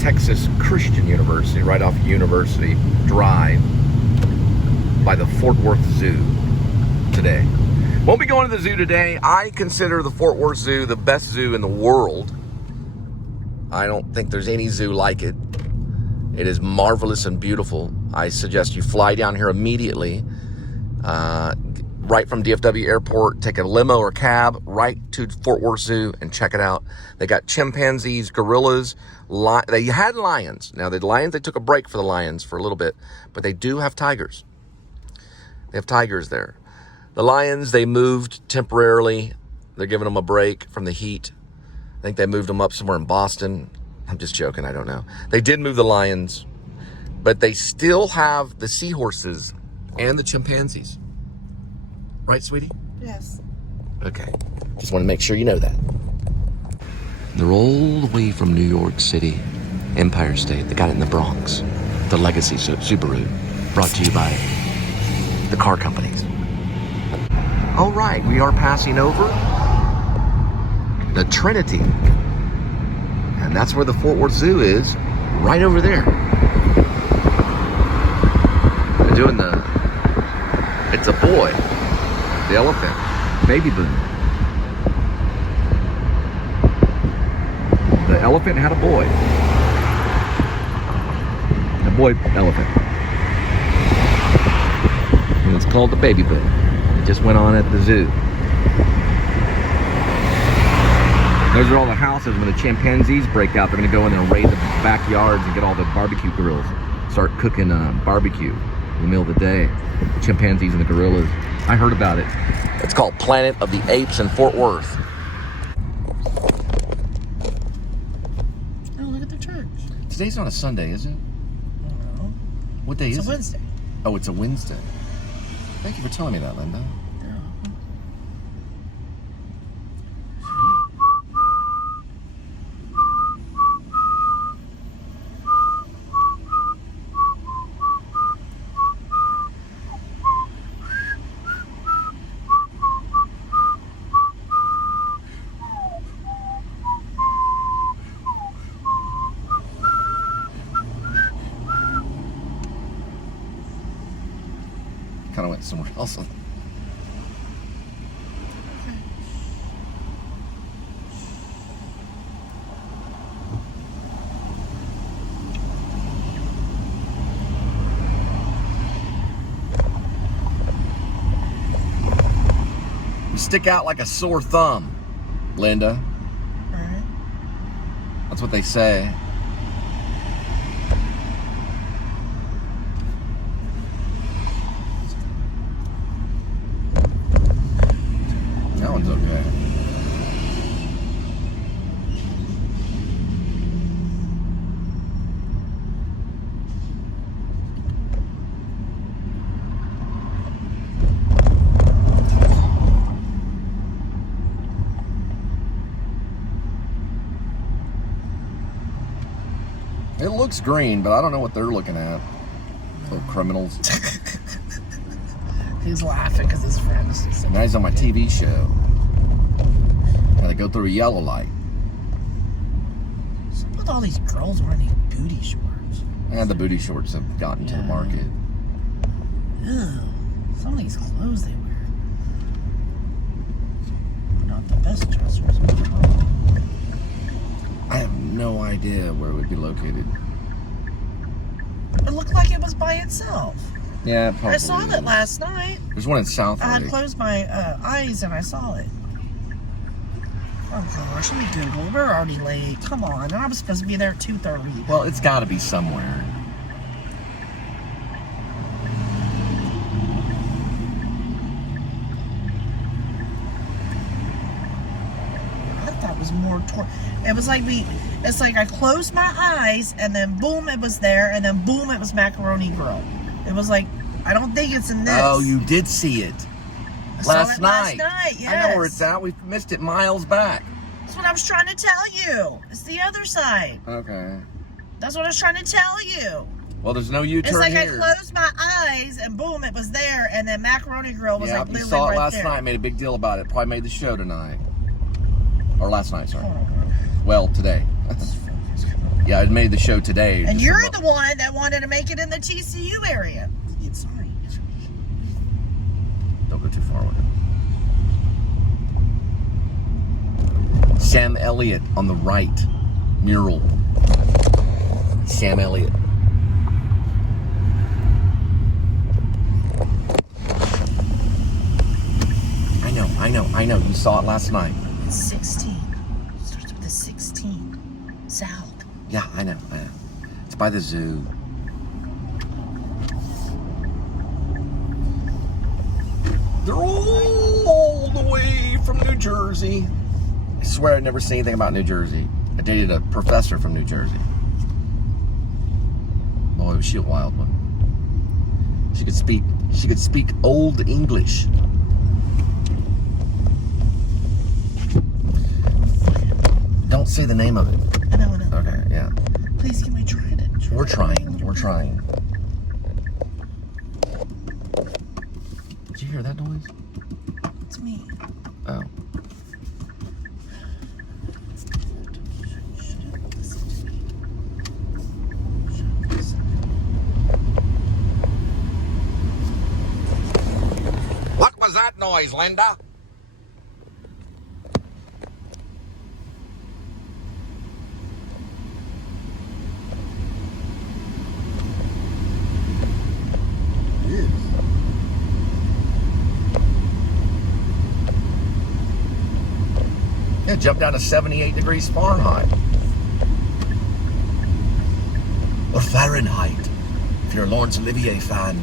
Texas Christian University, right off University Drive by the Fort Worth Zoo today. Won't be going to the zoo today. I consider the Fort Worth Zoo the best zoo in the world. I don't think there's any zoo like it. It is marvelous and beautiful. I suggest you fly down here immediately, right from DFW Airport, take a limo or cab right to Fort Worth Zoo and check it out. They got chimpanzees, gorillas, they had lions. Now the lions, they took a break for the lions for a little bit, but they do have tigers. They have tigers there. The lions, they moved temporarily. They're giving them a break from the heat. I think they moved them up somewhere in Boston. I'm just joking, I don't know. They did move the lions, but they still have the seahorses and the chimpanzees. Right, sweetie? Yes. Okay. Just want to make sure you know that. They're all the way from New York City, Empire State. They got it in the Bronx. The Legacy Subaru, brought to you by the car companies. All right, we are passing over the Trinity. And that's where the Fort Worth Zoo is, right over there. They're doing it's a boy, the elephant, baby boom. The elephant had a boy. A boy elephant. And it's called the baby boom. It just went on at the zoo. Those are all the houses. When the chimpanzees break out, they're going to go in there and raid the backyards and get all the barbecue grills. Start cooking barbecue in the middle of the day. The chimpanzees and the gorillas. I heard about it. It's called Planet of the Apes in Fort Worth. Oh, look at the church. Today's not a Sunday, is it? I don't know. What day is it? It's a Wednesday. Oh, it's a Wednesday. Thank you for telling me that, Linda. Kind of went somewhere else. You stick out like a sore thumb, Linda. All right. That's what they say. That one's okay. It looks green, but I don't know what they're looking at. Little criminals. He's laughing because his friend is just Now he's on my TV show. Gotta go through a yellow light. What's up with all these girls wearing these booty shorts? And the booty shorts have gotten to the market. Ew. Some of these clothes they wear. Not the best dressers. I have no idea where it would be located. It looked like it was by itself. Yeah, probably. I saw it last night. There's one in South I had Lake. closed my eyes and I saw it. Oh gosh, let me Google. We're already late. Come on. I was supposed to be there at 2:30. Well, it's got to be somewhere. I thought it was more it was like it's like I closed my eyes and then boom, it was there, and then boom, it was Macaroni Grill. It was like, I don't think it's in this. Oh, you did see it. I saw Last it night. Last night, yes. I know where it's at. We've missed it miles back. That's what I was trying to tell you. It's the other side. Okay. That's what I was trying to tell you. Well, there's no U-turn It's like here. I closed my eyes and boom, it was there, and then Macaroni Grill was like you literally saw it right last there. night. Made a big deal about it. Probably made the show tonight. Or last night, sorry. Hold on. Well, today. Yeah, I made the show today. And you're the one that wanted to make it in the TCU area. Sorry. Don't go too far with it. Sam Elliott on the right. Mural. Sam Elliott. I know. You saw it last night. It's 16. It starts with a 16. South. Yeah, I know. It's by the zoo. They're all the way from New Jersey. I swear I'd never seen anything about New Jersey. I dated a professor from New Jersey. Boy, was she a wild one. She could speak old English. Don't say the name of it. I know. Okay, yeah. Please, can we try it? We're trying. Did you hear that noise? It's me. Oh. What was that noise, Linda? Yeah, jump down to 78 degrees Fahrenheit. Or Fahrenheit, if you're a Laurence Olivier fan.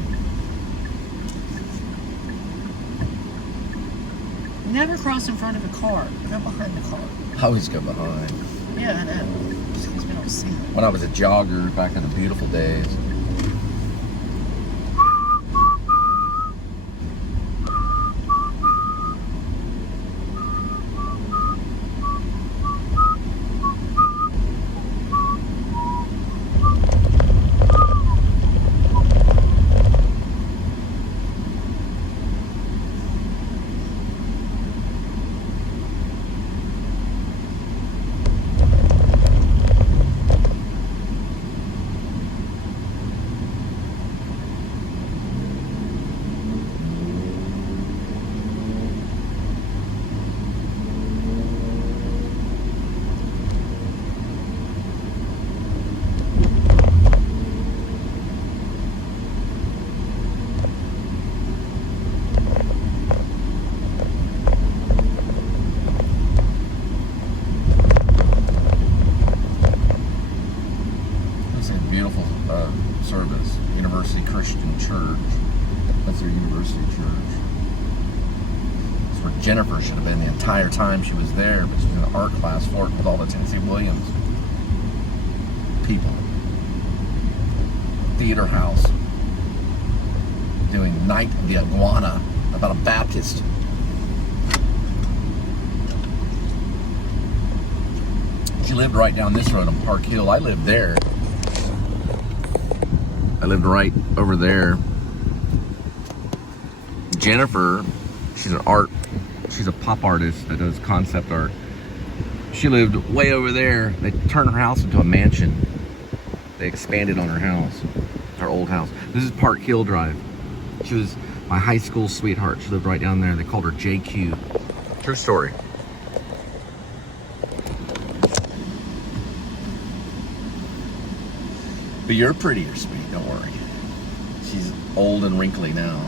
Never cross in front of a car. Go behind the car. I always go behind. Yeah, I know. Just because we don't see it. When I was a jogger back in the beautiful days. Service, University Christian Church. That's their university church. That's where Jennifer should have been the entire time she was there, but she was in an art class for it with all the Tennessee Williams people. Theater house. Doing Night of the Iguana about a Baptist. She lived right down this road on Park Hill. I lived there. I lived right over there. Jennifer, she's a pop artist that does concept art. She lived way over there. They turned her house into a mansion. They expanded on her house, her old house. This is Park Hill Drive. She was my high school sweetheart. She lived right down there. They called her JQ. True story. But you're prettier, sweetie, don't worry. She's old and wrinkly now.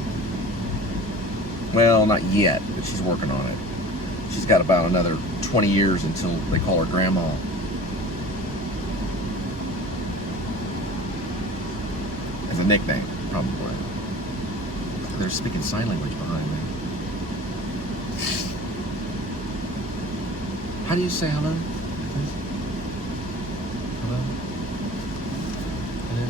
Well, not yet, but she's working on it. She's got about another 20 years until they call her grandma. As a nickname, probably. They're speaking sign language behind me. How do you say hello? Hello? Hello?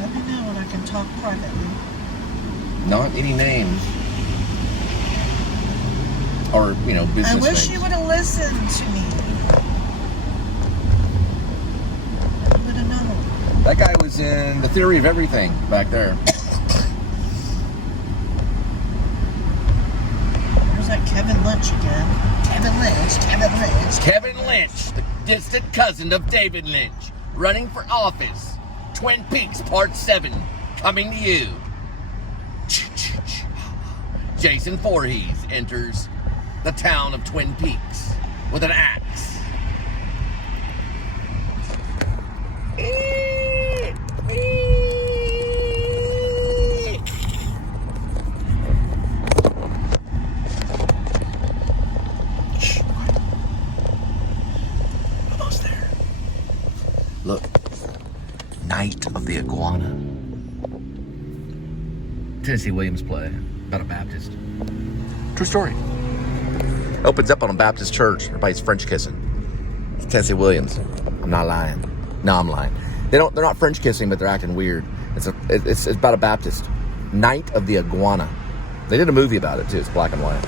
Let me know when I can talk privately. Not any names. Or, you know, business names. I wish you would have listened to me. I would have known. That guy was in The Theory of Everything back there. Lynch again. Kevin Lynch. Kevin Lynch, the distant cousin of David Lynch, running for office. Twin Peaks Part 7, coming to you. Jason Voorhees enters the town of Twin Peaks with an axe. Almost there. Look. Night of the Iguana. Tennessee Williams play about a Baptist. True story. Opens up on a Baptist church. Everybody's French kissing. It's Tennessee Williams. I'm not lying. No, I'm lying. They're not French kissing, but they're acting weird. It's about a Baptist. Night of the Iguana. They did a movie about it too. It's black and white.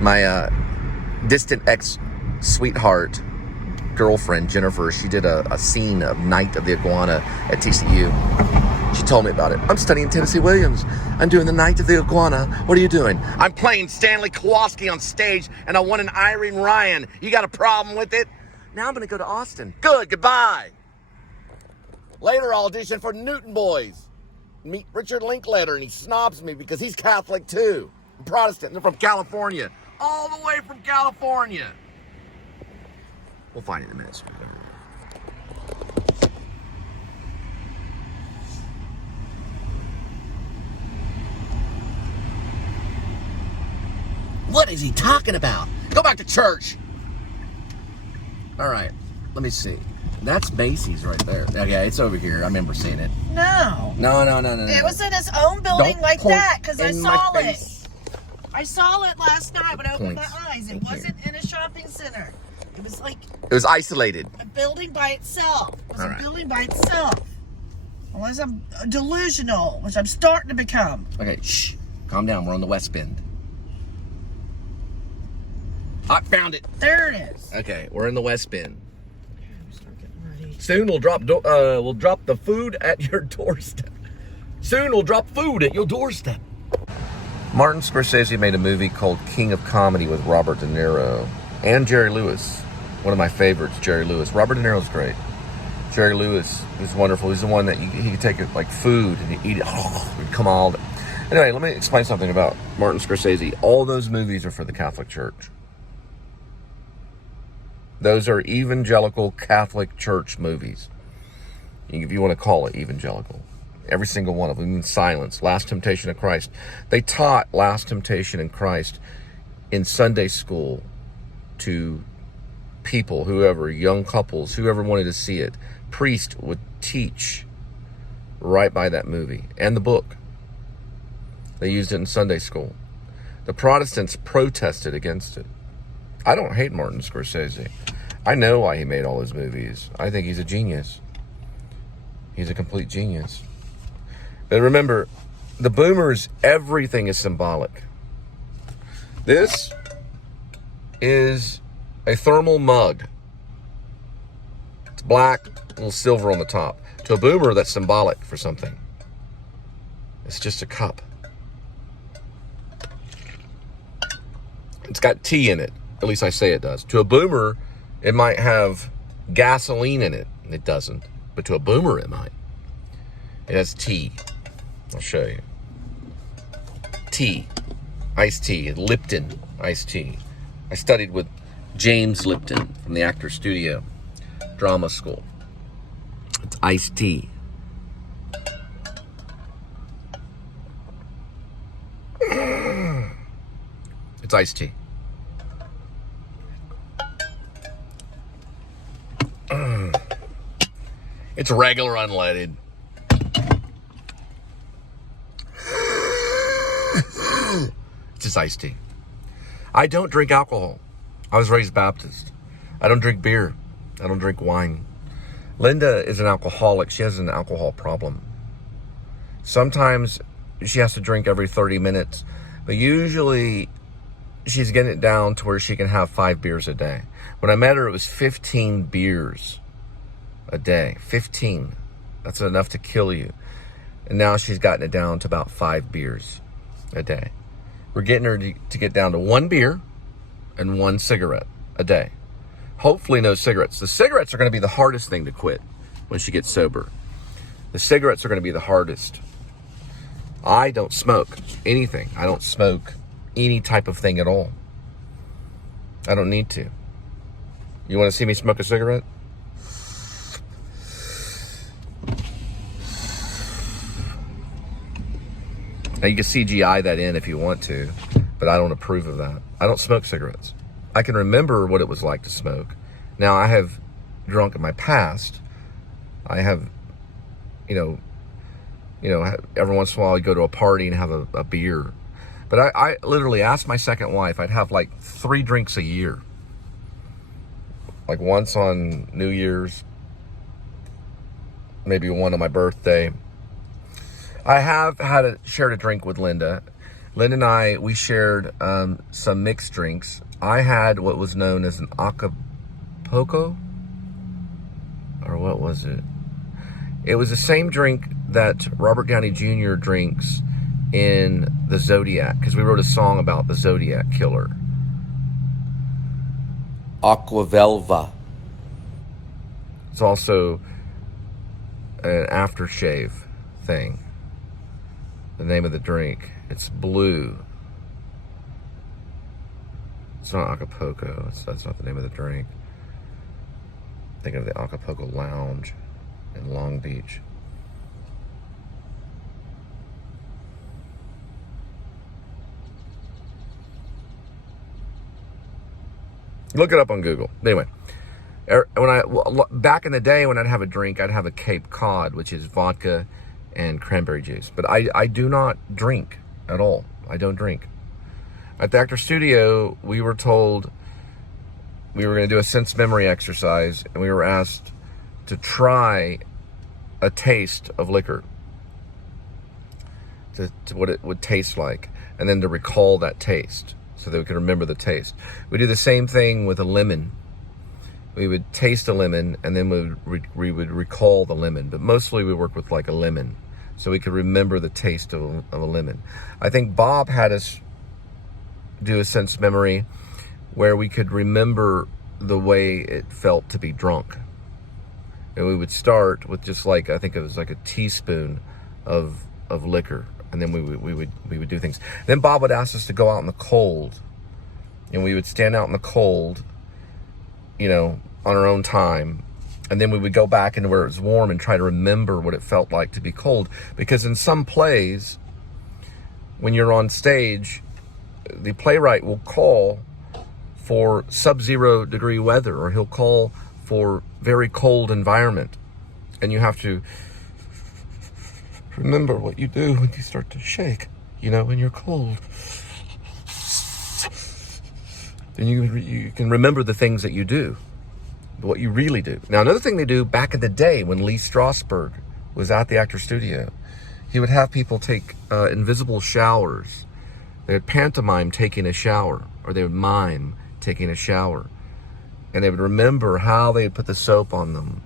My distant ex-sweetheart girlfriend Jennifer, she did a scene of Night of the Iguana at TCU. She told me about it. I'm studying Tennessee Williams. I'm doing the Night of the Iguana. What are you doing? I'm playing Stanley Kowalski on stage, and I won an Irene Ryan. You got a problem with it? Now I'm going to go to Austin. Good, goodbye. Later I'll audition for Newton Boys. Meet Richard Linklater, and he snobs me because he's Catholic too. I'm Protestant. They're from California. All the way from California. We'll find it in a minute. What is he talking about? Go back to church. All right, let me see. That's Macy's right there. Okay, it's over here. I remember seeing it. No. No. It was in his own building. Don't like point that, because I in saw my it. face. I saw it last night when I opened Points my eyes. It in wasn't in a shopping center. It was like It was isolated. a building by itself. It was All a right. building by itself. Unless I'm delusional, which I'm starting to become. Okay, shh. Calm down. We're on the WestBend. I found it. There it is. Okay, we're in the WestBend. Start getting ready. Soon we'll drop the food at your doorstep. Soon we'll drop food at your doorstep. Martin Scorsese made a movie called King of Comedy with Robert De Niro and Jerry Lewis. One of my favorites, Jerry Lewis. Robert De Niro's great. Jerry Lewis is wonderful. He's the one that he could take it like food and eat it. It'd come all. Anyway, let me explain something about Martin Scorsese. All those movies are for the Catholic Church. Those are evangelical Catholic Church movies, if you want to call it evangelical. Every single one of them. In Silence, Last Temptation of Christ. They taught Last Temptation in Christ in Sunday school to people, whoever, young couples, whoever wanted to see it. Priest would teach right by that movie and the book. They used it in Sunday school. The Protestants protested against it. I don't hate Martin Scorsese. I know why he made all his movies. I think he's a genius. He's a complete genius. But remember, the boomers, everything is symbolic. This is a thermal mug. It's black, a little silver on the top. To a boomer, that's symbolic for something. It's just a cup. It's got tea in it. At least I say it does. To a boomer, it might have gasoline in it. It doesn't. But to a boomer, it might. It has tea. I'll show you. Tea. Iced tea. Lipton iced tea. I studied with James Lipton from the Actors Studio Drama School. It's iced tea. It's iced tea. It's regular unleaded. It's just iced tea. I don't drink alcohol. I was raised Baptist. I don't drink beer. I don't drink wine. Linda is an alcoholic. She has an alcohol problem. Sometimes she has to drink every 30 minutes, but usually she's getting it down to where she can have 5 beers a day. When I met her, it was 15 beers a day. 15. That's enough to kill you. And now she's gotten it down to about 5 beers a day. We're getting her to get down to 1 beer and 1 cigarette a day. Hopefully no cigarettes. The cigarettes are going to be the hardest thing to quit when she gets sober. The cigarettes are going to be the hardest. I don't smoke anything. I don't smoke any type of thing at all. I don't need to. You want to see me smoke a cigarette? Now you can CGI that in if you want to, but I don't approve of that. I don't smoke cigarettes. I can remember what it was like to smoke. Now I have drunk in my past. I have, you know, every once in a while you go to a party and have a beer. But I literally asked my second wife, I'd have like 3 drinks a year. Like once on New Year's, maybe one on my birthday. I have shared a drink with Linda. Linda and I, we shared some mixed drinks. I had what was known as an Acapulco, or what was it? It was the same drink that Robert Downey Jr. drinks in the Zodiac, because we wrote a song about the Zodiac killer. Aquavelva. It's also an aftershave thing. The name of the drink. It's blue. It's not Acapulco. That's not the name of the drink. I'm thinking of the Acapulco Lounge in Long Beach. Look it up on Google. Anyway, back in the day when I'd have a drink, I'd have a Cape Cod, which is vodka and cranberry juice. But I do not drink at all. I don't drink. At the actor studio, we were told we were going to do a sense memory exercise, and we were asked to try a taste of liquor, to what it would taste like, and then to recall that taste so that we could remember the taste. We do the same thing with a lemon. We would taste a lemon, and then we would recall the lemon. But mostly we work with like a lemon, so we could remember the taste of a lemon. I think Bob had us do a sense memory where we could remember the way it felt to be drunk. And we would start with just like, I think it was like a teaspoon of liquor. And then we would do things. Then Bob would ask us to go out in the cold. And we would stand out in the cold, you know, on our own time. And then we would go back into where it was warm and try to remember what it felt like to be cold. Because in some plays, when you're on stage, the playwright will call for sub-zero degree weather, or he'll call for very cold environment. And you have to remember what you do when you start to shake, you know, when you're cold. Then you can remember the things that you do, what you really do. Now, another thing they do back in the day when Lee Strasberg was at the actor studio, he would have people take invisible showers. They would pantomime taking a shower, or they would mime taking a shower. And they would remember how they would put the soap on them,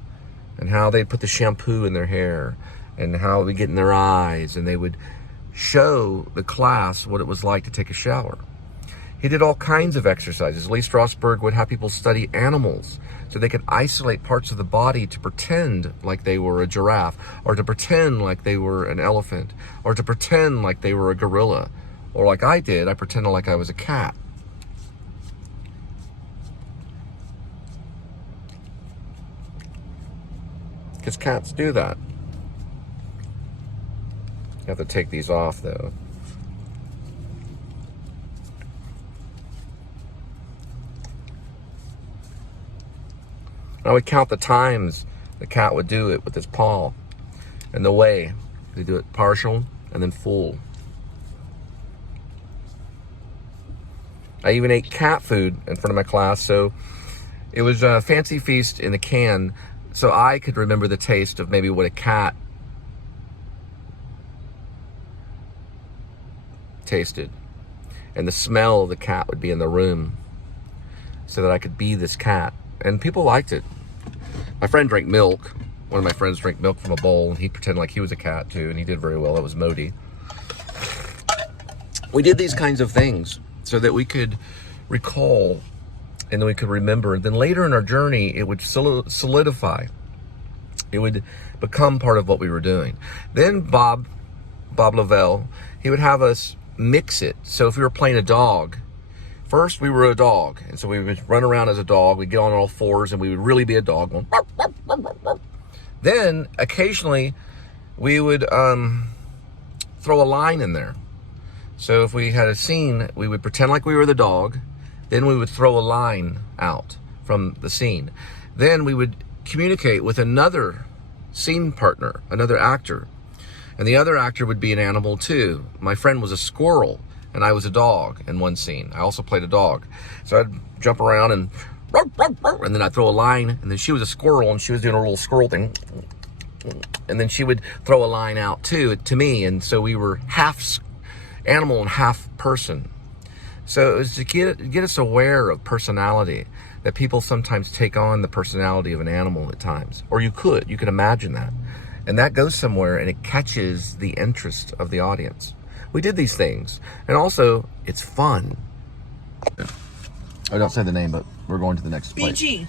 and how they'd put the shampoo in their hair, and how it would get in their eyes. And they would show the class what it was like to take a shower. He did all kinds of exercises. Lee Strasberg would have people study animals so they could isolate parts of the body to pretend like they were a giraffe, or to pretend like they were an elephant, or to pretend like they were a gorilla. Or like I did, I pretended like I was a cat. Because cats do that. You have to take these off, though. I would count the times the cat would do it with his paw, and the way they do it: partial and then full. I even ate cat food in front of my class, so it was a fancy feast in a can, so I could remember the taste of maybe what a cat tasted. And the smell of the cat would be in the room, so that I could be this cat. And people liked it. My friend drank milk. One of my friends drank milk from a bowl, and he pretended like he was a cat too, and he did very well. That was Modi. We did these kinds of things so that we could recall and then we could remember. Then later in our journey, it would solidify. It would become part of what we were doing. Then Bob Lavelle, he would have us mix it. So if we were playing a dog, first we were a dog. And so we would run around as a dog. We'd get on all fours and we would really be a dog. Going, bark, bark, bark, bark, bark. Then occasionally we would throw a line in there. So if we had a scene, we would pretend like we were the dog. Then we would throw a line out from the scene. Then we would communicate with another scene partner, another actor. And the other actor would be an animal too. My friend was a squirrel and I was a dog in one scene. I also played a dog. So I'd jump around and then I'd throw a line, and then she was a squirrel and she was doing a little squirrel thing. And then she would throw a line out too to me. And so we were half animal and half person. So it was to get us aware of personality, that people sometimes take on the personality of an animal at times. Or you could imagine that. And that goes somewhere and it catches the interest of the audience. We did these things. And also, it's fun. I don't say the name, but we're going to the next place. BG.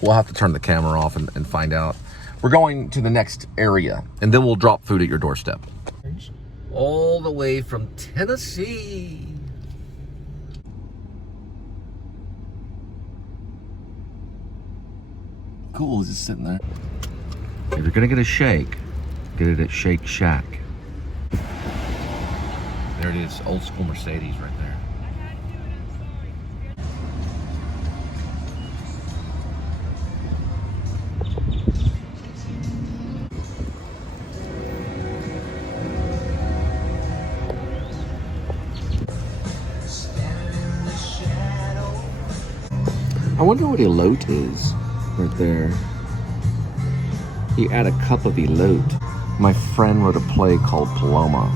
We'll have to turn the camera off and find out. We're going to the next area, and then we'll drop food at your doorstep. All the way from Tennessee. Cool, is just sitting there. If you're gonna get a shake, get it at Shake Shack. There it is, old school Mercedes right there. I wonder what elote is right there. You add a cup of elote. My friend wrote a play called Paloma.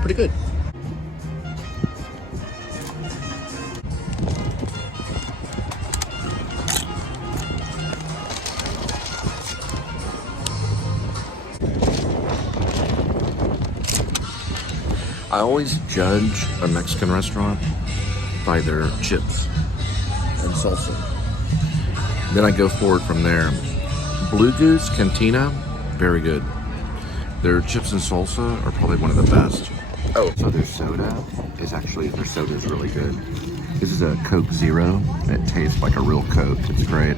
Pretty good. I always judge a Mexican restaurant by their chips and salsa. Then I go forward from there. Blue Goose Cantina, very good. Their chips and salsa are probably one of the best. Oh, so their soda is really good. This is a Coke Zero. It tastes like a real Coke. It's great.